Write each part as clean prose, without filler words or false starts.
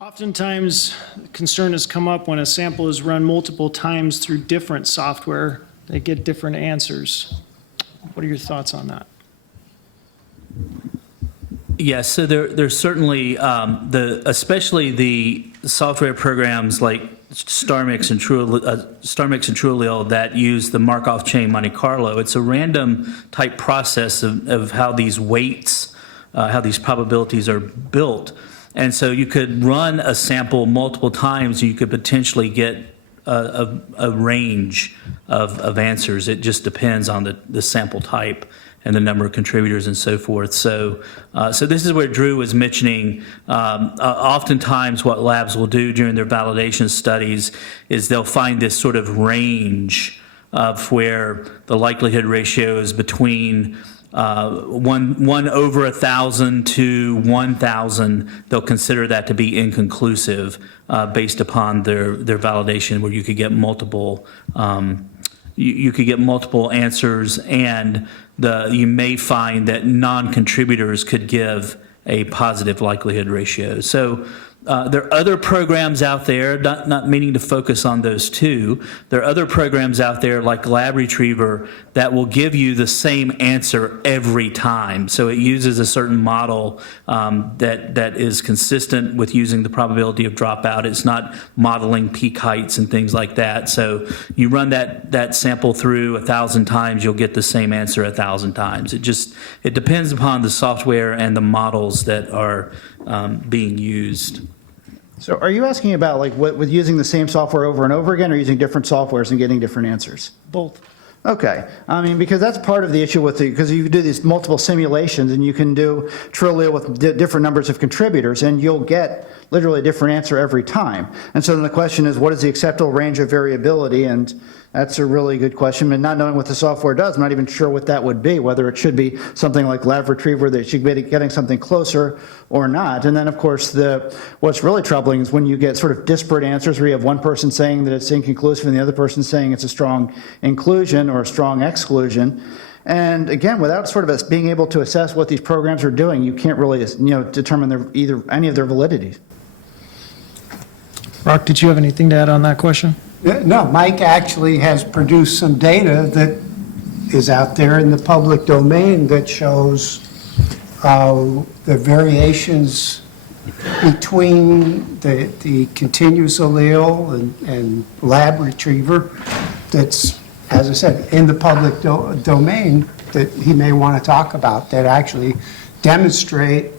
Oftentimes, concern has come up when a sample is run multiple times through different software, they get different answers. What are your thoughts on that? Yes, so there's certainly, especially the software programs like StarMix and TrueAllele that use the Markov chain Monte Carlo. It's a random type process of how these weights, how these probabilities are built. And so you could run a sample multiple times, you could potentially get a range of answers. It just depends on the sample type and the number of contributors and so forth. So this is where Drew was mentioning, oftentimes what labs will do during their validation studies is they'll find this sort of range of where the likelihood ratio is between 1 over 1,000 to 1,000. They'll consider that to be inconclusive based upon their validation, where you could get multiple you could get multiple answers, and you may find that non-contributors could give a positive likelihood ratio. So there are other programs out there, not meaning to focus on those two. There are other programs out there like Lab Retriever that will give you the same answer every time. So it uses a certain model that is consistent with using the probability of dropout. It's not modeling peak heights and things like that. So you run that sample through 1,000 times, you'll get the same answer 1,000 times. It depends upon the software and the models that are being used. So are you asking about like with using the same software over and over again, or using different softwares and getting different answers? Both. Okay, I mean, because that's part of the issue with because you do these multiple simulations and you can do TrueAllele with different numbers of contributors and you'll get literally a different answer every time. And so then the question is, what is the acceptable range of variability? And that's a really good question. And not knowing what the software does, I'm not even sure what that would be, whether it should be something like Lab Retriever that should be getting something closer or not. And then, of course, what's really troubling is when you get sort of disparate answers where you have one person saying that it's inconclusive and the other person saying it's a strong inclusion or a strong exclusion. And again, without sort of us being able to assess what these programs are doing, you can't really determine any of their validity. Rock, did you have anything to add on that question? No, Mike actually has produced some data that is out there in the public domain that shows the variations between the continuous allele and lab retriever that's, as I said, in the public domain that he may want to talk about that actually demonstrate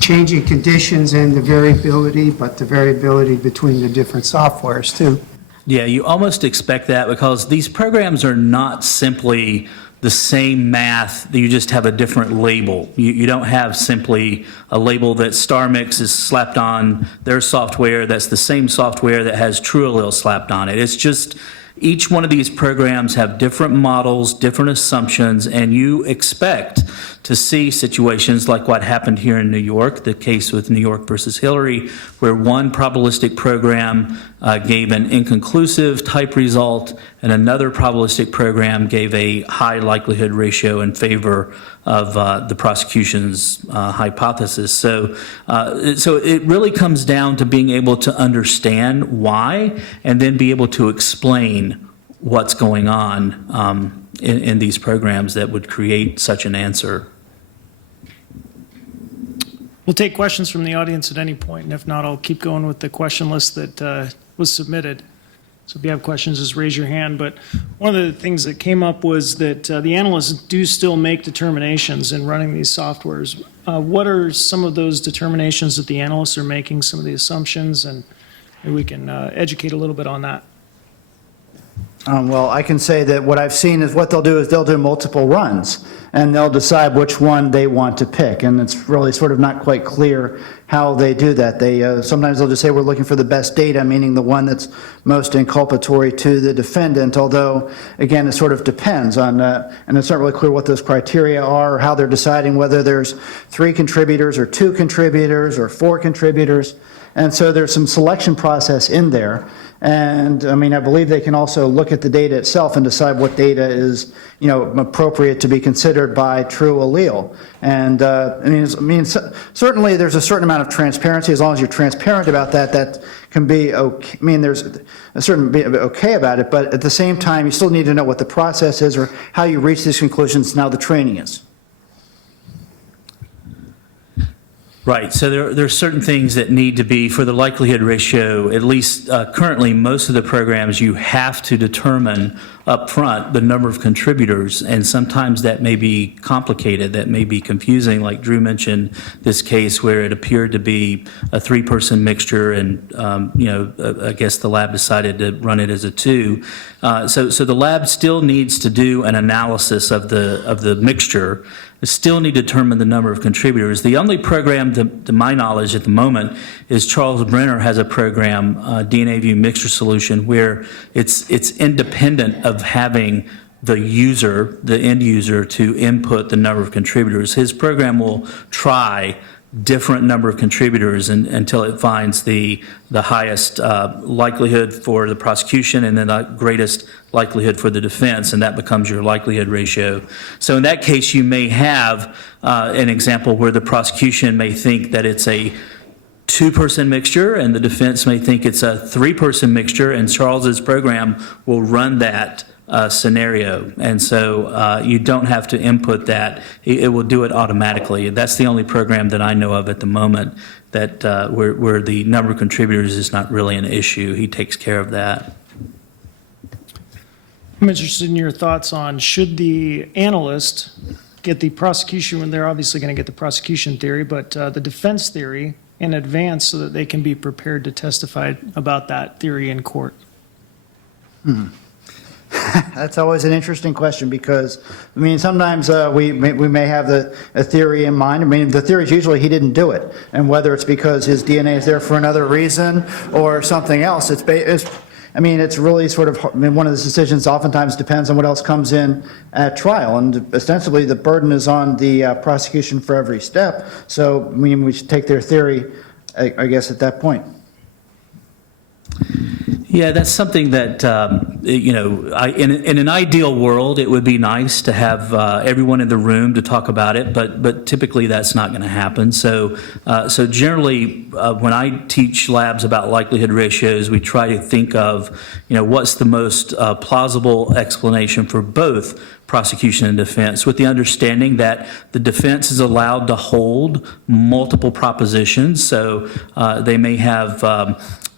changing conditions and the variability, but the variability between the different softwares too. Yeah, you almost expect that because these programs are not simply the same math, you just have a different label. You don't have simply a label that StarMix is slapped on their software that's the same software that has TrueAllele slapped on it. It's just each one of these programs have different models, different assumptions, and you expect to see situations like what happened here in New York, the case with New York versus Hillary, where one probabilistic program gave an inconclusive type result and another probabilistic program gave a high likelihood ratio in favor of the prosecution's hypothesis. So it really comes down to being able to understand why and then be able to explain what's going on in these programs that would create such an answer. We'll take questions from the audience at any point, and if not, I'll keep going with the question list that was submitted. So if you have questions, just raise your hand. But one of the things that came up was that the analysts do still make determinations in running these softwares. What are some of those determinations that the analysts are making, some of the assumptions, and maybe we can educate a little bit on that. Well, I can say that what I've seen is what they'll do is they'll do multiple runs and they'll decide which one they want to pick. And it's really sort of not quite clear how they do that. They sometimes they'll just say we're looking for the best data, meaning the one that's most inculpatory to the defendant, although, again, it sort of depends on, and it's not really clear what those criteria are or how they're deciding whether there's 3 contributors or 2 contributors or 4 contributors. And so there's some selection process in there. And I mean, I believe they can also look at the data itself and decide what data is, appropriate to be considered by true allele. And certainly there's a certain amount of transparency. As long as you're transparent about that, that can be okay. I mean, there's a certain bit okay about it, but at the same time, you still need to know what the process is or how you reach these conclusions and how the training is. Right, so there are certain things that need to be, for the likelihood ratio, at least currently, most of the programs, you have to determine up front the number of contributors, and sometimes that may be complicated, that may be confusing, like Drew mentioned this case where it appeared to be a 3-person mixture, and, I guess the lab decided to run it as a 2. So the lab still needs to do an analysis of the mixture. They still need to determine the number of contributors. The only program, to my knowledge at the moment, is Charles Brenner has a program, DNA View Mixture Solution, where it's independent of having the end user, to input the number of contributors. His program will try different number of contributors until it finds the highest likelihood for the prosecution and then the greatest likelihood for the defense, and that becomes your likelihood ratio. So in that case, you may have an example where the prosecution may think that it's a 2-person mixture and the defense may think it's a 3-person mixture, and Charles's program will run that scenario. And so you don't have to input that. It will do it automatically. That's the only program that I know of at the moment that where the number of contributors is not really an issue. He takes care of that. I'm interested in your thoughts on, should the analyst get the prosecution, when they're obviously going to get the prosecution theory, but the defense theory in advance so that they can be prepared to testify about that theory in court? That's always an interesting question because, sometimes we may have a theory in mind. The theory is usually he didn't do it. And whether it's because his DNA is there for another reason or something else, it's really sort of, one of the decisions oftentimes depends on what else comes in at trial. And ostensibly, the burden is on the prosecution for every step. So, we should take their theory, I guess, at that point. Yeah, that's something that, in an ideal world, it would be nice to have everyone in the room to talk about it, but typically that's not going to happen. So generally, when I teach labs about likelihood ratios, we try to think of, what's the most plausible explanation for both prosecution and defense, with the understanding that the defense is allowed to hold multiple propositions. So they may have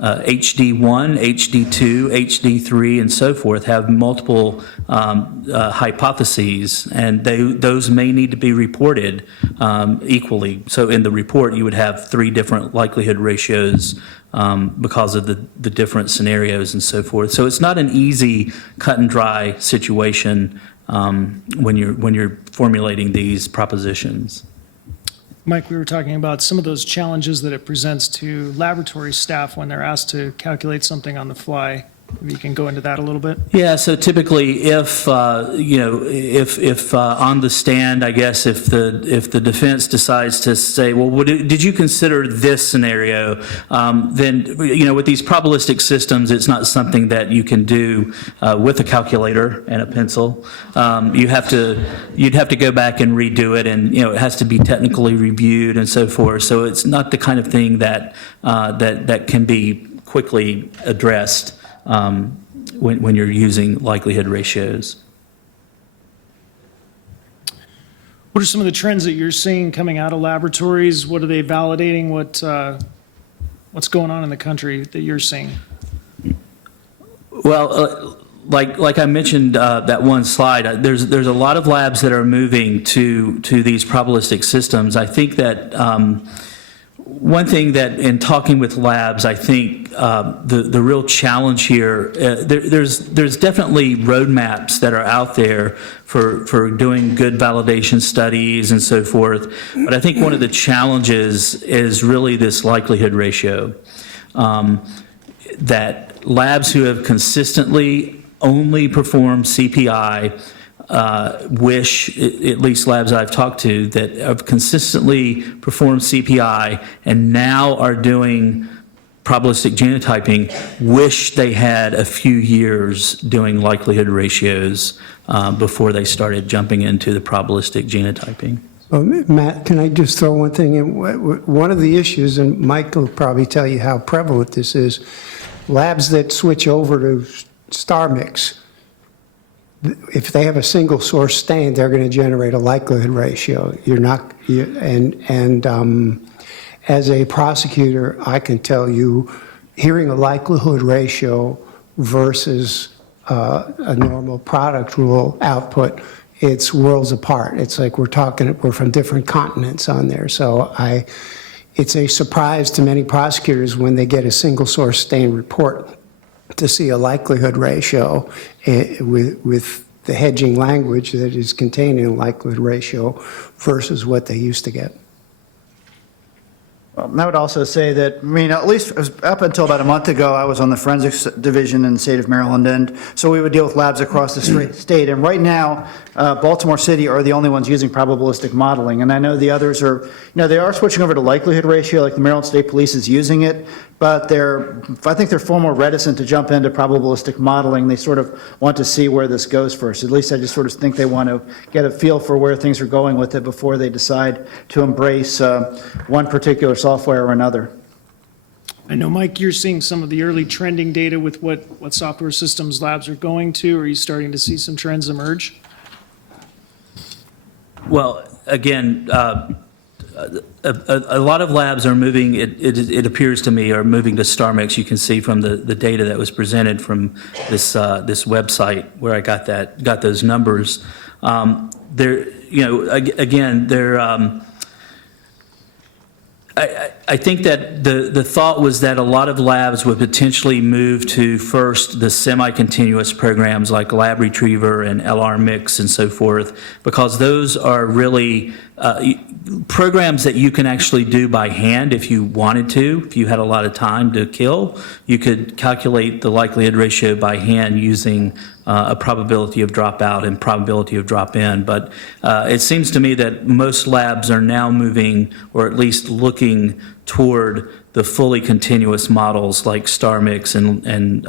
HD1, HD2, HD3, and so forth, have multiple hypotheses, and those may need to be reported equally. So in the report, you would have 3 different likelihood ratios because of the different scenarios and so forth. So it's not an easy cut and dry situation when you're formulating these propositions. Mike, we were talking about some of those challenges that it presents to laboratory staff when they're asked to calculate something on the fly. Maybe you can go into that a little bit. Yeah, so typically if on the stand, I guess, if the defense decides to say, well, did you consider this scenario, then, with these probabilistic systems, it's not something that you can do with a calculator and a pencil. You'd have to go back and redo it, and, it has to be technically reviewed and so forth. So it's not the kind of thing that can be quickly addressed when you're using likelihood ratios. What are some of the trends that you're seeing coming out of laboratories? What are they validating? What's going on in the country that you're seeing? Well, like I mentioned that one slide, there's a lot of labs that are moving to these probabilistic systems. I think that one thing that, in talking with labs, I think the real challenge here, there's definitely roadmaps that are out there for doing good validation studies and so forth, but I think one of the challenges is really this likelihood ratio, that labs who have consistently only performed CPI wish, at least labs I've talked to, that have consistently performed CPI and now are doing probabilistic genotyping wish they had a few years doing likelihood ratios before they started jumping into the probabilistic genotyping. Matt, can I just throw one thing in? One of the issues, and Mike will probably tell you how prevalent this is, labs that switch over to star mix, if they have a single source stain, they're going to generate a likelihood ratio. As a prosecutor, I can tell you, hearing a likelihood ratio versus a normal product rule output, it's worlds apart. It's like we're from different continents on there. So it's a surprise to many prosecutors when they get a single source stain report to see a likelihood ratio with the hedging language that is contained in a likelihood ratio versus what they used to get. I would also say that, I mean, at least up until about a month ago, I was on the forensics division in the state of Maryland, and so we would deal with labs across the state. And right now, Baltimore City are the only ones using probabilistic modeling, and I know the others are, they are switching over to likelihood ratio, like the Maryland State Police is using it, but I think they're far more reticent to jump into probabilistic modeling. They sort of want to see where this goes first. At least I just sort of think they want to get a feel for where things are going with it before they decide to embrace one particular software or another. I know, Mike, you're seeing some of the early trending data with what software systems labs are going to. Are you starting to see some trends emerge? Well, again, a lot of labs are moving, it appears to me, are moving to StarMix. You can see from the data that was presented from this website where I got those numbers. I think that the thought was that a lot of labs would potentially move to first the semi-continuous programs like Lab Retriever and LR Mix and so forth, because those are really programs that you can actually do by hand if you wanted to. If you had a lot of time to kill, you could calculate the likelihood ratio by hand using a probability of dropout and probability of drop in. But it seems to me that most labs are now moving, or at least looking toward the fully continuous models like StarMix and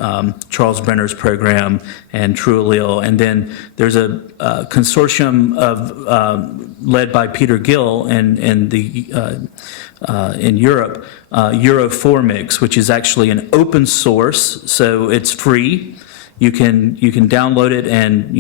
Charles Brenner's program and TrueAllele. And then there's a consortium led by Peter Gill in Europe, Euro4Mix, which is actually an open source, so it's free. You can download it and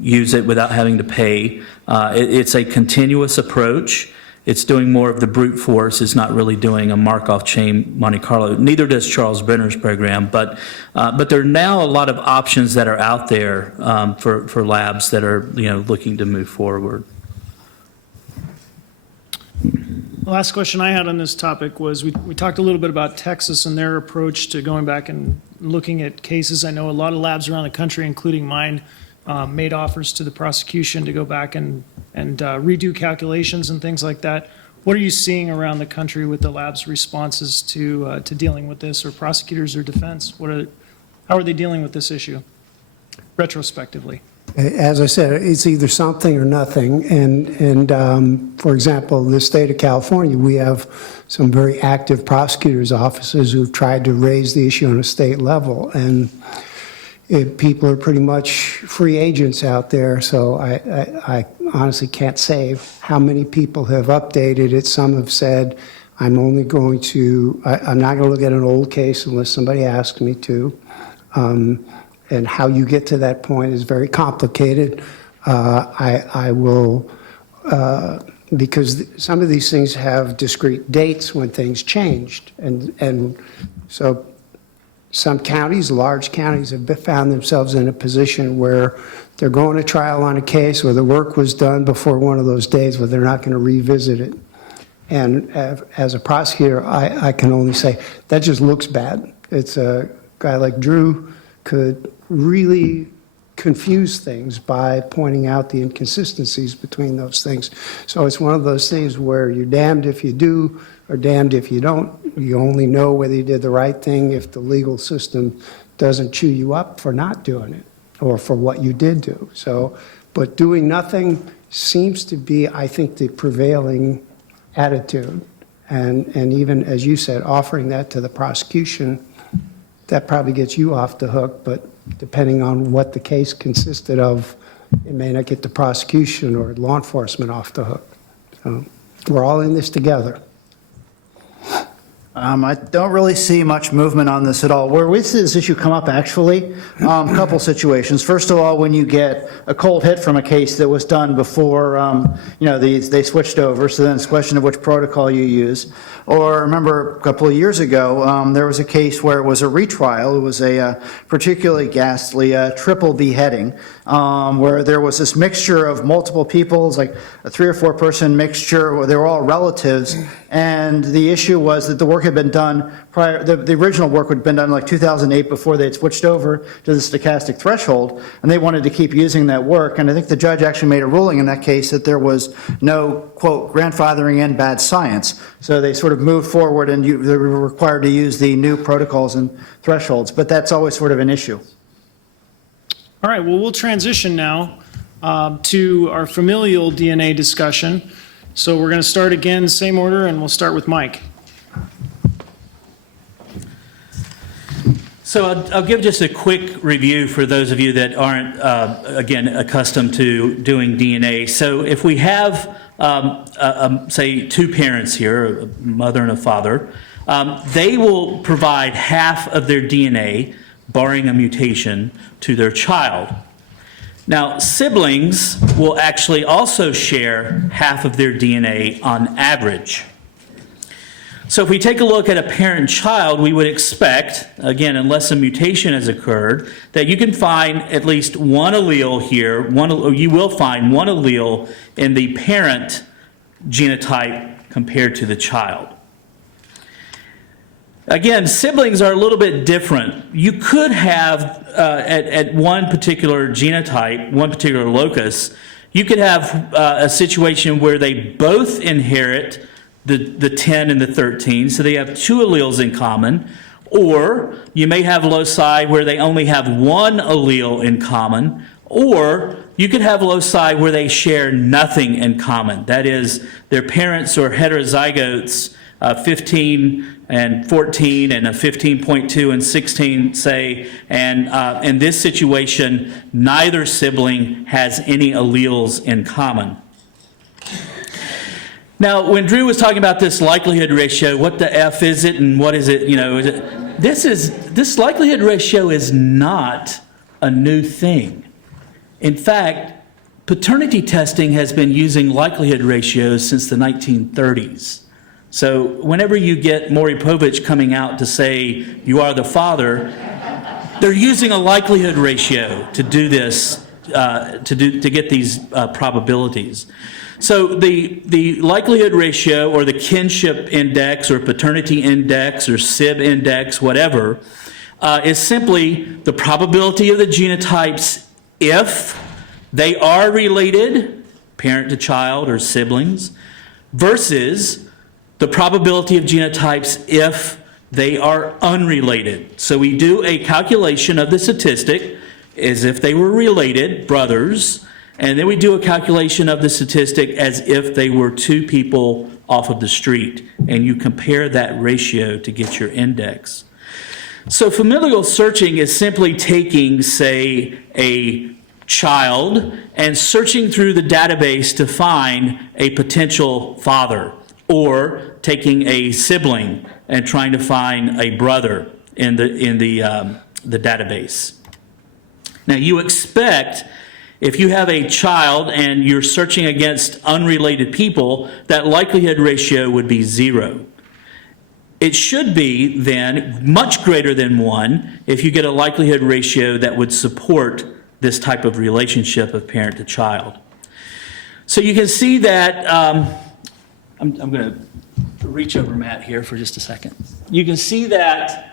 use it without having to pay. It's a continuous approach. It's doing more of the brute force. It's not really doing a Markov chain Monte Carlo. Neither does Charles Brenner's program. But there are now a lot of options that are out there for labs that are looking to move forward. The last question I had on this topic was we talked a little bit about Texas and their approach to going back and looking at cases. I know a lot of labs around the country, including mine, made offers to the prosecution to go back and redo calculations and things like that. What are you seeing around the country with the lab's responses to dealing with this, or prosecutors or defense? How are they dealing with this issue retrospectively? As I said, it's either something or nothing. And for example, in the state of California, we have some very active prosecutors' offices who've tried to raise the issue on a state level. And people are pretty much free agents out there, so I honestly can't say how many people have updated it. Some have said, I'm not going to look at an old case unless somebody asks me to. And how you get to that point is very complicated. I will, because some of these things have discrete dates when things changed. And so some counties, large counties, have found themselves in a position where they're going to trial on a case where the work was done before one of those days, but they're not going to revisit it. And as a prosecutor, I can only say, that just looks bad. It's a guy like Drew could really confuse things by pointing out the inconsistencies between those things. So it's one of those things where you're damned if you do or damned if you don't. You only know whether you did the right thing if the legal system doesn't chew you up for not doing it or for what you did do. So, but doing nothing seems to be, I think, the prevailing attitude. And even, as you said, offering that to the prosecution, that probably gets you off the hook, but depending on what the case consisted of, it may not get the prosecution or law enforcement off the hook. So we're all in this together. I don't really see much movement on this at all. Where we see this issue come up, actually, a couple situations. First of all, when you get a cold hit from a case that was done before, they switched over, so then it's a question of which protocol you use. Or remember a couple of years ago, there was a case where it was a retrial. It was a particularly ghastly triple beheading, where there was this mixture of multiple people. It was like a 3 or 4 person mixture where they were all relatives. And the issue was that the work had been done prior, the original work had been done in like 2008 before they had switched over to the stochastic threshold, and they wanted to keep using that work. And I think the judge actually made a ruling in that case that there was no, quote, grandfathering in bad science. So they sort of moved forward and they were required to use the new protocols and thresholds, but that's always sort of an issue. All right, well, we'll transition now to our familial DNA discussion. So we're going to start again, same order, and we'll start with Mike. So I'll give just a quick review for those of you that aren't, again, accustomed to doing DNA. So if we have, say, 2 parents here, a mother and a father, they will provide half of their DNA, barring a mutation, to their child. Now, siblings will actually also share half of their DNA on average. So if we take a look at a parent-child, we would expect, again, unless a mutation has occurred, that you can find at least one allele here, you will find one allele in the parent genotype compared to the child. Again, siblings are a little bit different. You could have, at one particular genotype, one particular locus, you could have a situation where they both inherit the 10 and the 13, so they have 2 alleles in common, or you may have loci where they only have one allele in common, or you could have loci where they share nothing in common. That is, their parents are heterozygotes, 15 and 14 and a 15.2 and 16, say, and in this situation, neither sibling has any alleles in common. Now, when Drew was talking about this likelihood ratio, what the F is it and what is it, this likelihood ratio is not a new thing. In fact, paternity testing has been using likelihood ratios since the 1930s. So whenever you get Maury Povich coming out to say you are the father, they're using a likelihood ratio to do this, to get these probabilities. So the likelihood ratio or the kinship index or paternity index or SIB index, whatever, is simply the probability of the genotypes if they are related, parent to child or siblings, versus the probability of genotypes if they are unrelated. So we do a calculation of the statistic as if they were related, brothers, and then we do a calculation of the statistic as if they were 2 people off of the street, and you compare that ratio to get your index. So familial searching is simply taking, say, a child and searching through the database to find a potential father, or taking a sibling and trying to find a brother in the database. Now, you expect, if you have a child and you're searching against unrelated people, that likelihood ratio would be 0. It should be, then, much greater than 1 if you get a likelihood ratio that would support this type of relationship of parent to child. So you can see that, I'm going to reach over Matt here for just a second. You can see that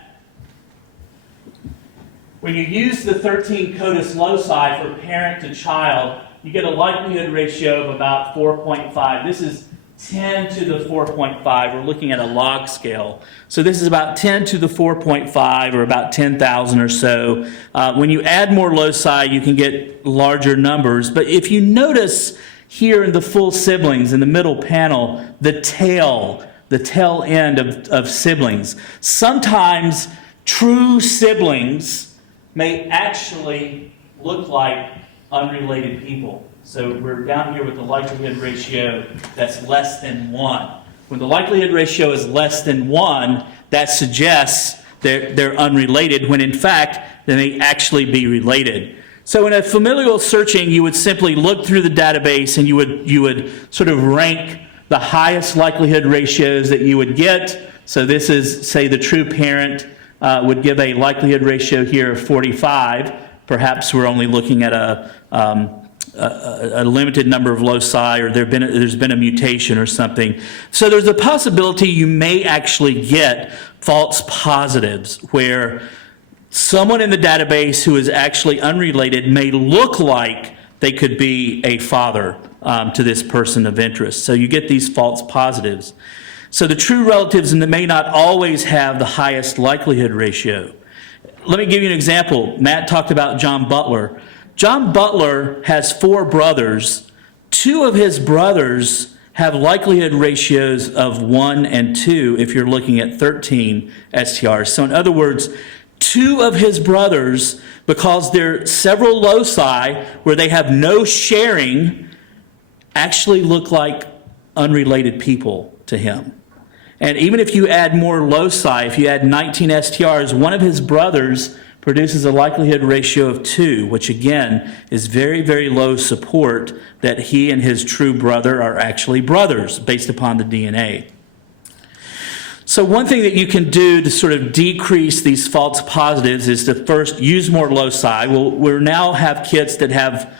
when you use the 13 CODIS loci for parent to child, you get a likelihood ratio of about 4.5. This is 10 to the 4.5. We're looking at a log scale. So this is about 10 to the 4.5, or about 10,000 or so. When you add more loci, you can get larger numbers. But if you notice here in the full siblings, in the middle panel, the tail the tail end of siblings. Sometimes true siblings may actually look like unrelated people. So we're down here with the likelihood ratio that's less than 1. When the likelihood ratio is less than 1, that suggests they're unrelated, when in fact they may actually be related. So in a familial searching, you would simply look through the database and you would sort of rank the highest likelihood ratios that you would get. So this is, say, the true parent would give a likelihood ratio here of 45. Perhaps we're only looking at a limited number of loci, or there's been a mutation or something. So there's a possibility you may actually get false positives, where someone in the database who is actually unrelated may look like they could be a father to this person of interest. So you get these false positives. So the true relatives may not always have the highest likelihood ratio. Let me give you an example. Matt talked about John Butler. John Butler has 4 brothers. 2 of his brothers have likelihood ratios of 1 and 2 if you're looking at 13 STRs. So in other words, 2 of his brothers, because there are several loci where they have no sharing, actually look like unrelated people to him. And even if you add more loci, if you add 19 STRs, one of his brothers produces a likelihood ratio of 2, which again is very, very low support that he and his true brother are actually brothers based upon the DNA. So one thing that you can do to sort of decrease these false positives is to first use more loci. We now have kits that have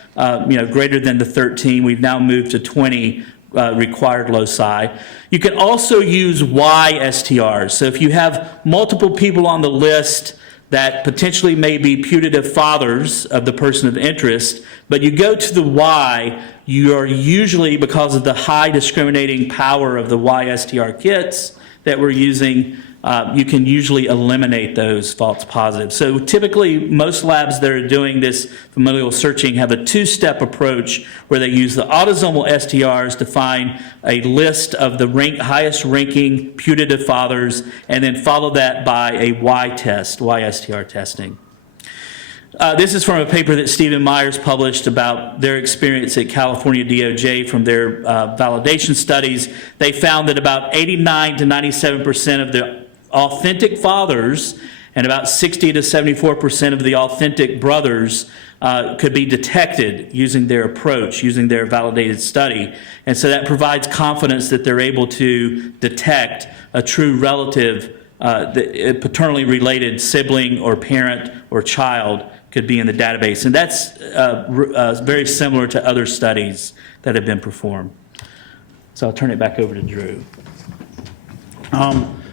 greater than the 13. We've now moved to 20 required loci. You can also use Y STRs. So if you have multiple people on the list that potentially may be putative fathers of the person of interest, but you go to the Y, you are usually, because of the high discriminating power of the YSTR kits that we're using, you can usually eliminate those false positives. So typically, most labs that are doing this familial searching have a 2-step approach where they use the autosomal STRs to find a list of the highest ranking putative fathers, and then follow that by a Y test, YSTR testing. This is from a paper that Stephen Myers published about their experience at California DOJ from their validation studies. They found that about 89 to 97% of the authentic fathers and about 60 to 74% of the authentic brothers could be detected using their approach, using their validated study. And so that provides confidence that they're able to detect a true relative, paternally related sibling or parent or child could be in the database. And that's very similar to other studies that have been performed. So I'll turn it back over to Drew.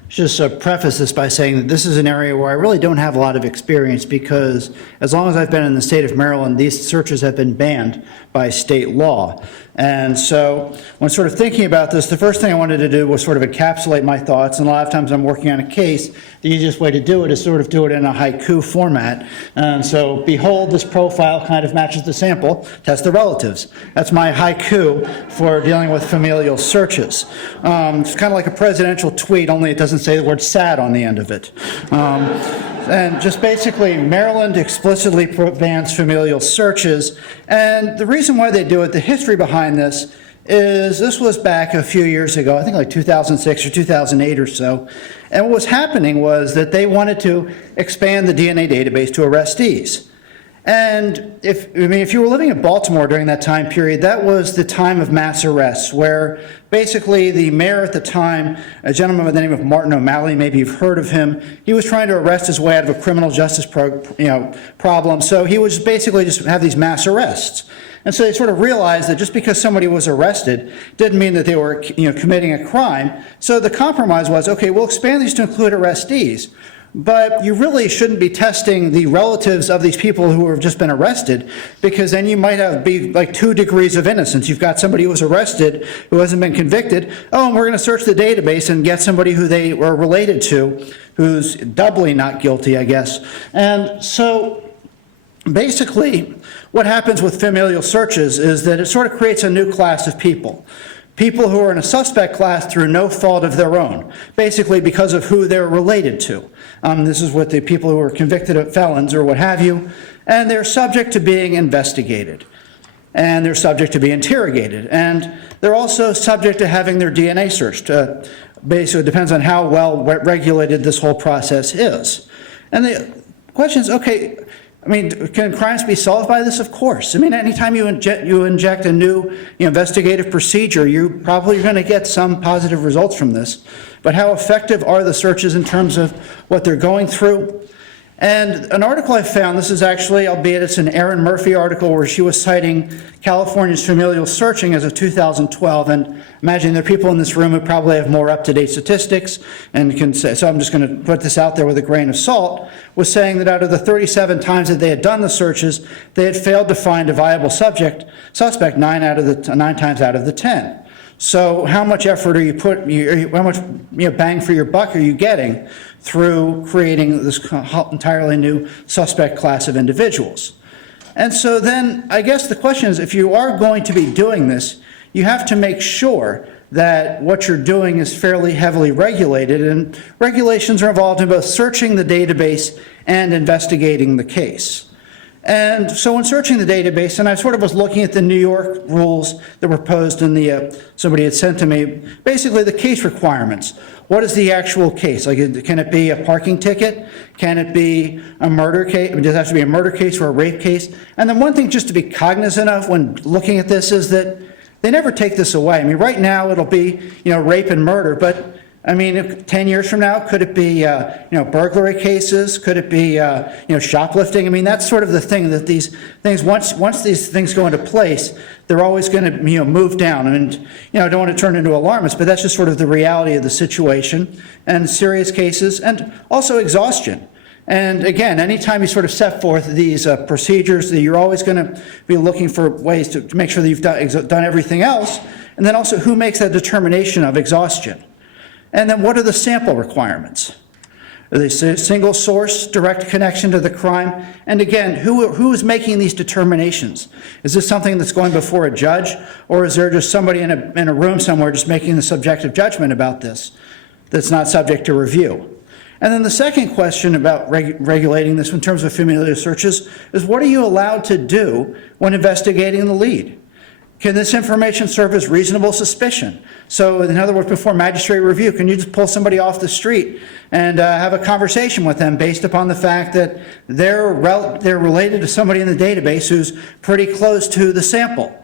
Just preface this by saying that this is an area where I really don't have a lot of experience, because as long as I've been in the state of Maryland, these searches have been banned by state law. And so when sort of thinking about this, the first thing I wanted to do was sort of encapsulate my thoughts. And a lot of times I'm working on a case, the easiest way to do it is sort of do it in a haiku format. And so, behold, this profile kind of matches the sample, test the relatives. That's my haiku for dealing with familial searches. It's kind of like a presidential tweet, only it doesn't say the word sad on the end of it. And just basically, Maryland explicitly bans familial searches. And the reason why they do it, the history behind this was back a few years ago, I think like 2006 or 2008 or so. And what was happening was that they wanted to expand the DNA database to arrestees. And if you were living in Baltimore during that time period, that was the time of mass arrests, where basically the mayor at the time, a gentleman by the name of Martin O'Malley, maybe you've heard of him, he was trying to arrest his way out of a criminal justice problem. So he was basically just have these mass arrests. And so they sort of realized that just because somebody was arrested didn't mean that they were committing a crime. So the compromise was, okay, we'll expand these to include arrestees. But you really shouldn't be testing the relatives of these people who have just been arrested, because then you might be like 2 degrees of innocence. You've got somebody who was arrested who hasn't been convicted. Oh, and we're going to search the database and get somebody who they were related to who's doubly not guilty, I guess. And so basically what happens with familial searches is that it sort of creates a new class of people. people who are in a suspect class through no fault of their own, basically because of who they're related to. This is what the people who are convicted of felons or what have you, and they're subject to being investigated, and they're subject to be interrogated, and they're also subject to having their DNA searched. Basically, it depends on how well regulated this whole process is. And the question is, okay, I mean, can crimes be solved by this? Of course. I mean, anytime you inject a new investigative procedure, you're probably going to get some positive results from this. But how effective are the searches in terms of what they're going through? And an article I found, this is actually, albeit it's an Erin Murphy article where she was citing California's familial searching as of 2012. And imagine there are people in this room who probably have more up-to-date statistics and can say, so I'm just going to put this out there with a grain of salt, was saying that out of the 37 times that they had done the searches, they had failed to find a viable suspect 9 times out of the 10. So how much effort are you how much bang for your buck are you getting through creating this entirely new suspect class of individuals? And so then I guess the question is, if you are going to be doing this, you have to make sure that what you're doing is fairly heavily regulated, and regulations are involved in both searching the database and investigating the case. And so when searching the database, and I sort of was looking at the New York rules that were posed in the, somebody had sent to me, basically the case requirements. What is the actual case? Like, can it be a parking ticket? Can it be a murder case? Does it have to be a murder case or a rape case? And then one thing just to be cognizant of when looking at this is that they never take this away. I mean, right now it'll be, rape and murder, but I mean, 10 years from now, could it be, burglary cases? Could it be, shoplifting? I mean, that's sort of the thing that these things, once these things go into place, they're always going to, move down. And, I don't want to turn into alarmist, but that's just sort of the reality of the situation and serious cases and also exhaustion. And again, anytime you sort of set forth these procedures, that you're always going to be looking for ways to make sure that you've done everything else. And then also, who makes that determination of exhaustion? And then what are the sample requirements? Are they single source, direct connection to the crime? And again, who is making these determinations? Is this something that's going before a judge, or is there just somebody in a room somewhere just making the subjective judgment about this that's not subject to review? And then the second question about regulating this in terms of familial searches is, what are you allowed to do when investigating the lead? Can this information serve as reasonable suspicion? So in other words, before magistrate review, can you just pull somebody off the street and have a conversation with them based upon the fact that they're related to somebody in the database who's pretty close to the sample?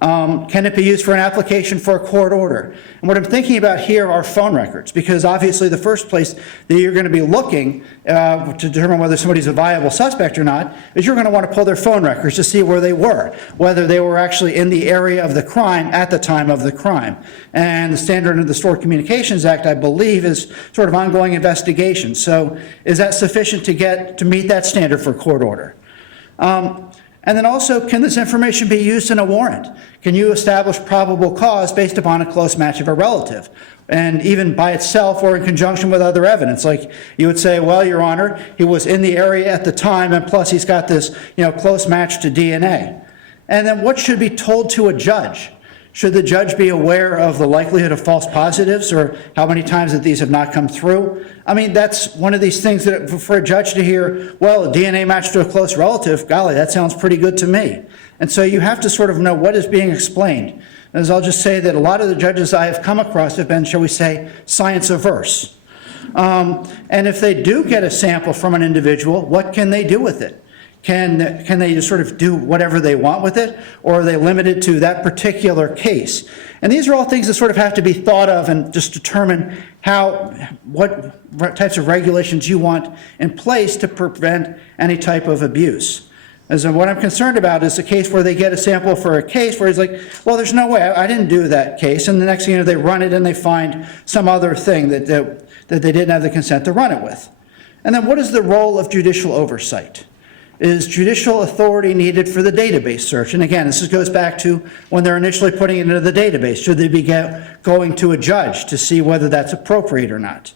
Can it be used for an application for a court order? And what I'm thinking about here are phone records, because obviously the first place that you're going to be looking to determine whether somebody's a viable suspect or not is you're going to want to pull their phone records to see where they were, whether they were actually in the area of the crime at the time of the crime. And the standard of the Stored Communications Act, I believe, is sort of ongoing investigation. So is that sufficient to meet that standard for court order? And then also, can this information be used in a warrant? Can you establish probable cause based upon a close match of a relative? And even by itself or in conjunction with other evidence. Like you would say, well, Your Honor, he was in the area at the time, and plus he's got this, close match to DNA. And then what should be told to a judge? Should the judge be aware of the likelihood of false positives, or how many times that these have not come through? I mean, that's one of these things that for a judge to hear, well, a DNA match to a close relative, golly, that sounds pretty good to me. And so you have to sort of know what is being explained. As I'll just say that a lot of the judges I have come across have been, shall we say, science averse. And if they do get a sample from an individual, what can they do with it? Can they just sort of do whatever they want with it, or are they limited to that particular case? And these are all things that sort of have to be thought of and just determine what types of regulations you want in place to prevent any type of abuse. As in, what I'm concerned about is a case where they get a sample for a case where he's like, well, there's no way, I didn't do that case. And the next thing you know, they run it and they find some other thing that they didn't have the consent to run it with. And then what is the role of judicial oversight? Is judicial authority needed for the database search? And again, this goes back to when they're initially putting it into the database. Should they be going to a judge to see whether that's appropriate or not?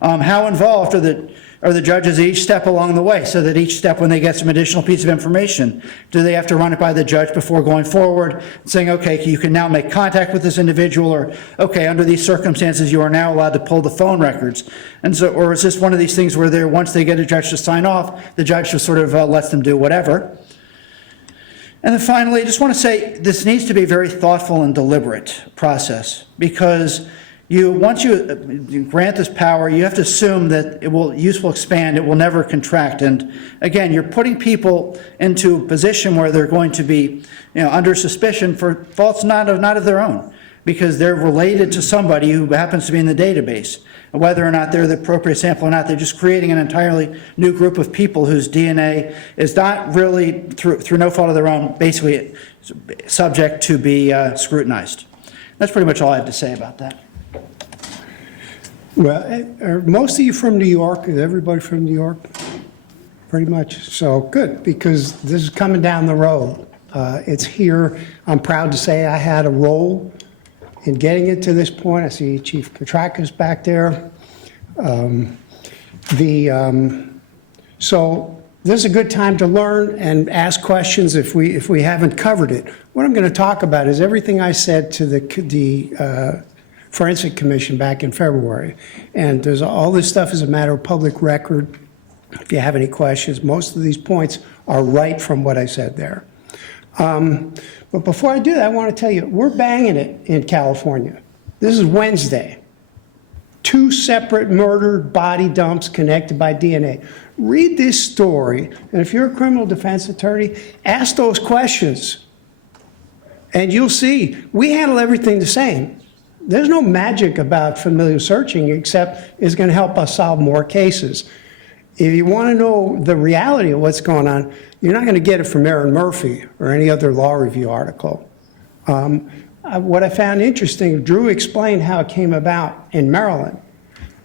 How involved are the Are the judges at each step along the way, so that each step, when they get some additional piece of information, do they have to run it by the judge before going forward, saying, okay, you can now make contact with this individual, or, okay, under these circumstances, you are now allowed to pull the phone records? And so, or is this one of these things where they're, once they get a judge to sign off, the judge just sort of lets them do whatever? And then finally, I just want to say this needs to be a very thoughtful and deliberate process, because once you grant this power, you have to assume that use will expand, it will never contract. And again, you're putting people into a position where they're going to be, under suspicion for faults not of their own, because they're related to somebody who happens to be in the database. And whether or not they're the appropriate sample or not, they're just creating an entirely new group of people whose DNA is not really, through no fault of their own, basically subject to be scrutinized. That's pretty much all I have to say about that. Well, are most of you from New York? Is everybody from New York? Pretty much. So good, because this is coming down the road. It's here. I'm proud to say I had a role in getting it to this point. I see Chief Katrakis back there. So this is a good time to learn and ask questions if we haven't covered it. What I'm going to talk about is everything I said to the Forensic Commission back in February. And all this stuff is a matter of public record. If you have any questions, most of these points are right from what I said there. But before I do that, I want to tell you, we're banging it in California. This is Wednesday. 2 separate murdered body dumps connected by DNA. Read this story, and if you're a criminal defense attorney, ask those questions. And you'll see, we handle everything the same. There's no magic about familial searching except it's going to help us solve more cases. If you want to know the reality of what's going on, you're not going to get it from Aaron Murphy or any other law review article. What I found interesting, Drew explained how it came about in Maryland.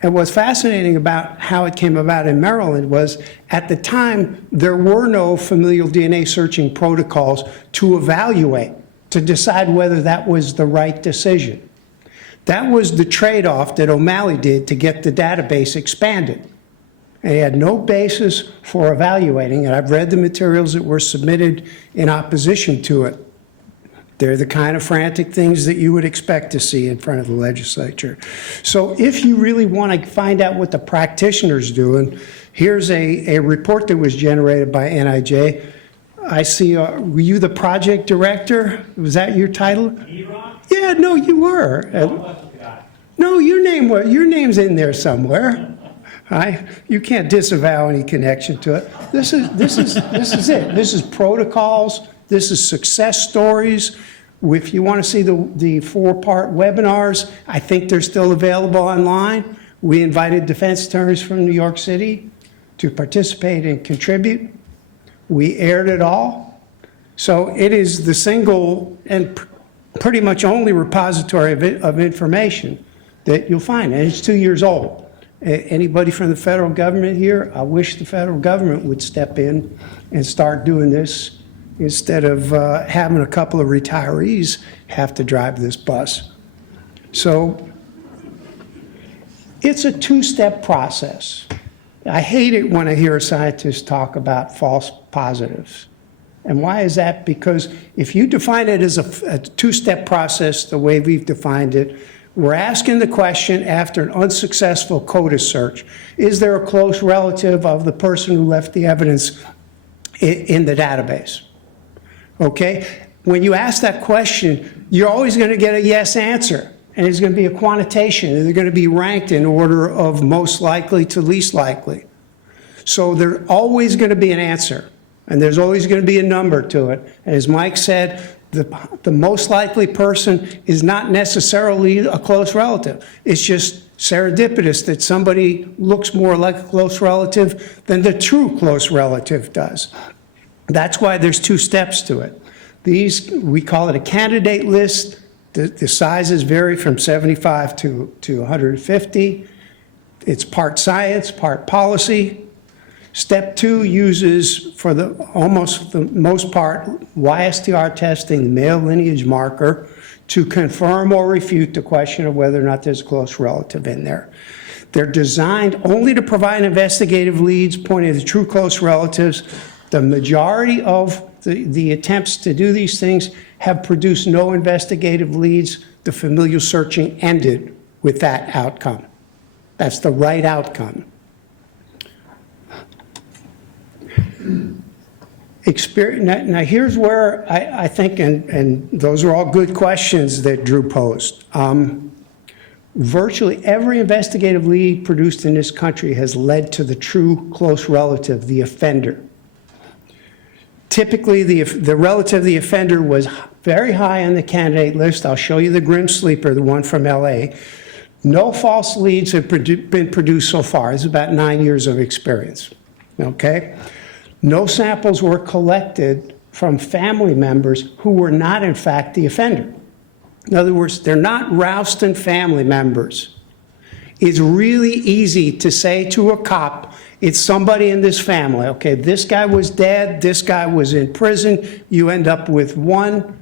And what's fascinating about how it came about in Maryland was, at the time, there were no familial DNA searching protocols to evaluate, to decide whether that was the right decision. That was the trade-off that O'Malley did to get the database expanded. And he had no basis for evaluating, and I've read the materials that were submitted in opposition to it. They're the kind of frantic things that you would expect to see in front of the legislature. So if you really want to find out what the practitioner's doing, here's a report that was generated by NIJ. I see, were you the project director? Was that your title? Yeah, no, you were. No, your name's in there somewhere. You can't disavow any connection to it. This is it. This is protocols. This is success stories. If you want to see the 4-part webinars, I think they're still available online. We invited defense attorneys from New York City to participate and contribute. We aired it all. So it is the single and pretty much only repository of information that you'll find, and it's 2 years old. Anybody from the federal government here, I wish the federal government would step in and start doing this instead of having a couple of retirees have to drive this bus. So it's a 2-step process. I hate it when I hear scientists talk about false positives. And why is that? Because if you define it as a 2-step process, the way we've defined it, we're asking the question after an unsuccessful CODIS search, is there a close relative of the person who left the evidence in the database? Okay? When you ask that question, you're always going to get a yes answer. And there's going to be a quantitation, and they're going to be ranked in order of most likely to least likely. So there's always going to be an answer, and there's always going to be a number to it. And as Mike said, the most likely person is not necessarily a close relative. It's just serendipitous that somebody looks more like a close relative than the true close relative does. That's why there's 2 steps to it. We call it a candidate list. The sizes vary from 75 to 150. It's part science, part policy. Step 2 uses, for the most part, YSTR testing, the male lineage marker, to confirm or refute the question of whether or not there's a close relative in there. They're designed only to provide investigative leads pointing to true close relatives. The majority of the attempts to do these things have produced no investigative leads. The familial searching ended with that outcome. That's the right outcome. Now here's where I think, and those are all good questions that Drew posed. Virtually every investigative lead produced in this country has led to the true close relative, the offender. Typically, the relative of the offender was very high on the candidate list. I'll show you the Grim Sleeper, the one from LA. No false leads have been produced so far. It's about 9 years of experience, okay? No samples were collected from family members who were not, in fact, the offender. In other words, they're not Rouston family members. It's really easy to say to a cop, it's somebody in this family. Okay, this guy was dead, this guy was in prison, you end up with one.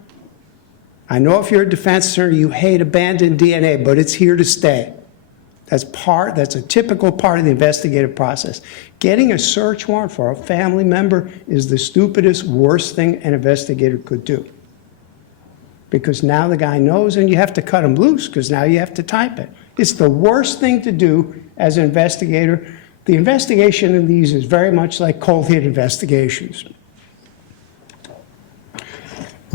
I know if you're a defense attorney, you hate abandoned DNA, but it's here to stay. That's a typical part of the investigative process. Getting a search warrant for a family member is the stupidest, worst thing an investigator could do. Because now the guy knows and you have to cut him loose because now you have to type it. It's the worst thing to do as an investigator. The investigation in these is very much like cold hit investigations.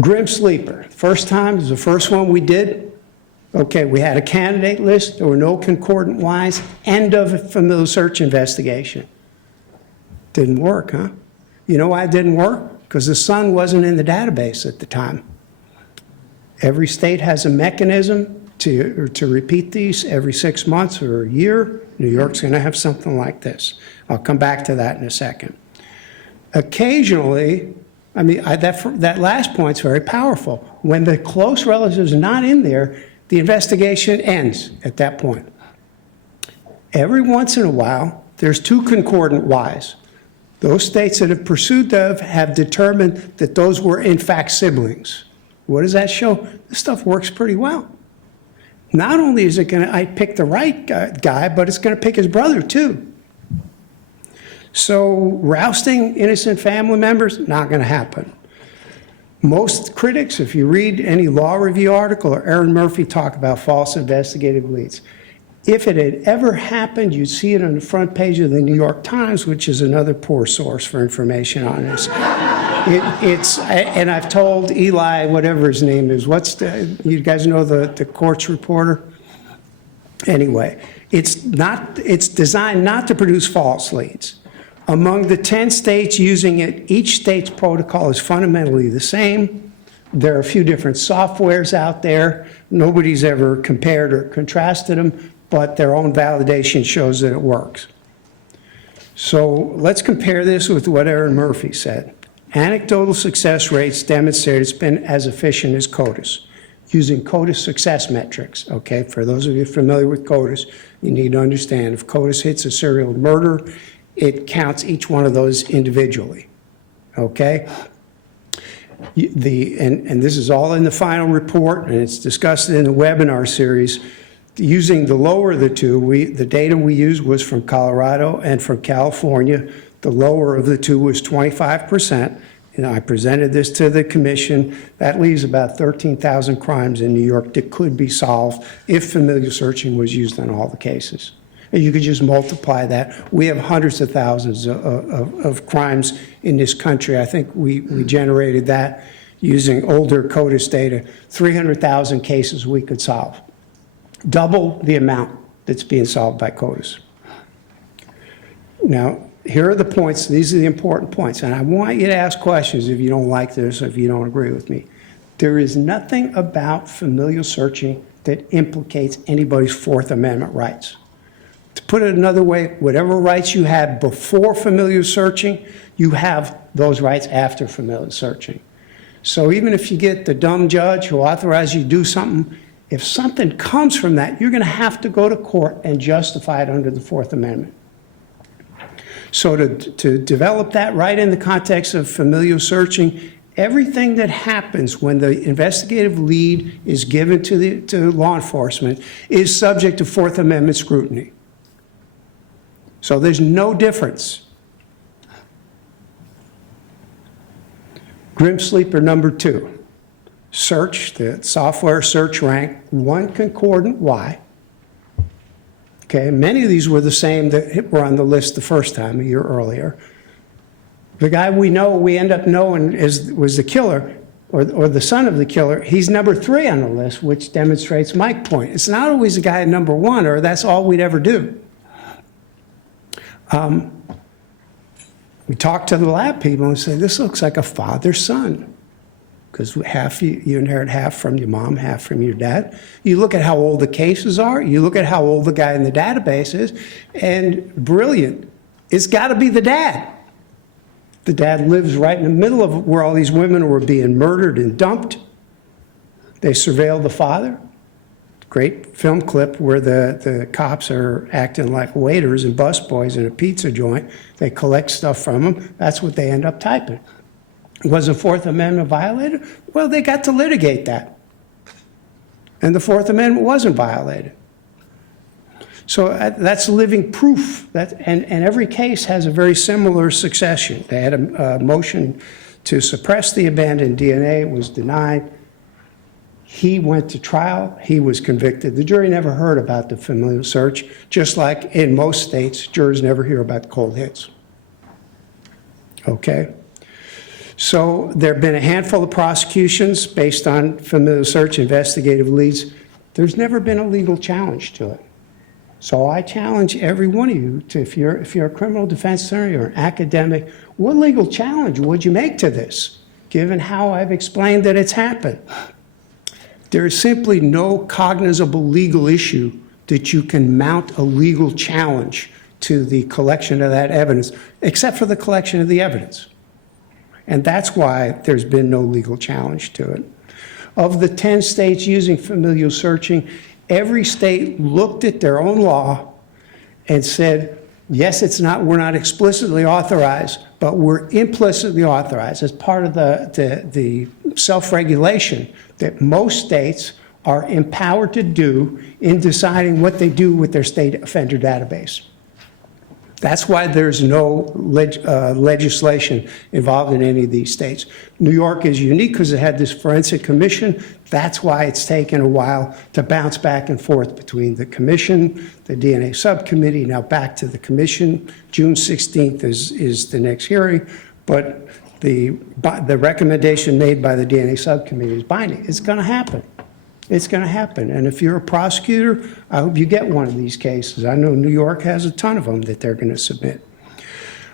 Grim Sleeper. First time is the first one we did. Okay, we had a candidate list. There were no concordant Ys. End of a familial search investigation. Didn't work, huh? You know why it didn't work? Because the son wasn't in the database at the time. Every state has a mechanism to repeat these every 6 months or a year. New York's going to have something like this. I'll come back to that in a second. Occasionally, I mean, that last point's very powerful. When the close relative is not in there, the investigation ends at that point. Every once in a while, there's two concordant Ys. Those states that have pursued them have determined that those were in fact siblings. What does that show? This stuff works pretty well. Not only is it going to pick the right guy, but it's going to pick his brother too. So rousting innocent family members, not going to happen. Most critics, if you read any law review article or Aaron Murphy talk about false investigative leads, if it had ever happened, you'd see it on the front page of the New York Times, which is another poor source for information on this. And I've told Eli, whatever his name is, you guys know the courts reporter? Anyway, it's designed not to produce false leads. Among the 10 states using it, each state's protocol is fundamentally the same. There are a few different softwares out there. Nobody's ever compared or contrasted them, but their own validation shows that it works. So let's compare this with what Aaron Murphy said. Anecdotal success rates demonstrate it's been as efficient as CODIS, using CODIS success metrics, okay? For those of you familiar with CODIS, you need to understand if CODIS hits a serial murder, it counts each one of those individually, okay? And this is all in the final report, and it's discussed in the webinar series. Using the lower of the two, the data we used was from Colorado and from California. The lower of the two was 25%. And I presented this to the commission. That leaves about 13,000 crimes in New York that could be solved if familial searching was used on all the cases. And you could just multiply that. We have hundreds of thousands of crimes in this country. I think we generated that using older CODIS data, 300,000 cases we could solve. Double the amount that's being solved by CODIS. Now, here are the points. These are the important points. And I want you to ask questions if you don't like this or if you don't agree with me. There is nothing about familial searching that implicates anybody's Fourth Amendment rights. To put it another way, whatever rights you had before familial searching, you have those rights after familial searching. So even if you get the dumb judge who authorizes you to do something, if something comes from that, you're going to have to go to court and justify it under the Fourth Amendment. So to develop that right in the context of familial searching, everything that happens when the investigative lead is given to law enforcement is subject to Fourth Amendment scrutiny. So there's no difference. Grim Sleeper number 2. Search, the software search rank, 1 concordant Y. Okay, many of these were the same that were on the list the first time, a year earlier. The guy we end up knowing was the killer, or the son of the killer. He's number 3 on the list, which demonstrates my point. It's not always the guy at number 1, or that's all we'd ever do. We talked to the lab people and said, this looks like a father-son, because half you inherit half from your mom, half from your dad. You look at how old the cases are, you look at how old the guy in the database is, and brilliant, it's got to be the dad. The dad lives right in the middle of where all these women were being murdered and dumped. They surveilled the father. Great film clip where the cops are acting like waiters and busboys in a pizza joint. They collect stuff from them. That's what they end up typing. Was the Fourth Amendment violated? Well, they got to litigate that. And the Fourth Amendment wasn't violated. So that's living proof. And every case has a very similar succession. They had a motion to suppress the abandoned DNA. It was denied. He went to trial. He was convicted. The jury never heard about the familial search, just like in most states, jurors never hear about cold hits. Okay? So there have been a handful of prosecutions based on familial search investigative leads. There's never been a legal challenge to it. So I challenge every one of you to, if you're a criminal defense attorney or an academic, what legal challenge would you make to this, given how I've explained that it's happened? There is simply no cognizable legal issue that you can mount a legal challenge to the collection of that evidence, except for the collection of the evidence. And that's why there's been no legal challenge to it. Of the 10 states using familial searching, every state looked at their own law and said, yes, we're not explicitly authorized, but we're implicitly authorized as part of the self-regulation that most states are empowered to do in deciding what they do with their state offender database. That's why there's no legislation involved in any of these states. New York is unique because it had this forensic commission. That's why it's taken a while to bounce back and forth between the commission, the DNA subcommittee, now back to the commission. June 16th is the next hearing, but the recommendation made by the DNA subcommittee is binding. It's going to happen. It's going to happen. And if you're a prosecutor, I hope you get one of these cases. I know New York has a ton of them that they're going to submit.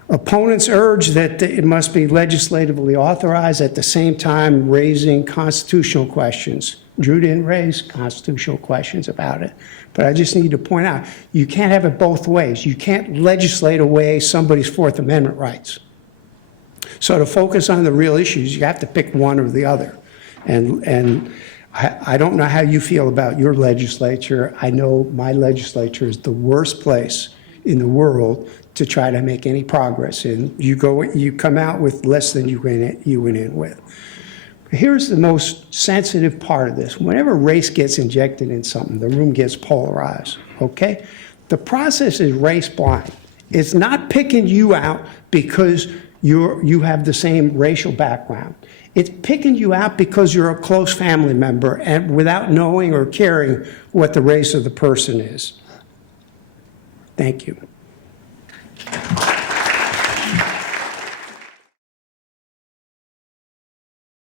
Opponents urge that it must be legislatively authorized, at the same time raising constitutional questions. Drew didn't raise constitutional questions about it, but I just need to point out, you can't have it both ways. You can't legislate away somebody's Fourth Amendment rights. So to focus on the real issues, you have to pick one or the other. And I don't know how you feel about your legislature. I know my legislature is the worst place in the world to try to make any progress in. You come out with less than you went in with. Here's the most sensitive part of this. Whenever race gets injected in something, the room gets polarized, okay? The process is race blind. It's not picking you out because you have the same racial background. It's picking you out because you're a close family member and without knowing or caring what the race of the person is. Thank you.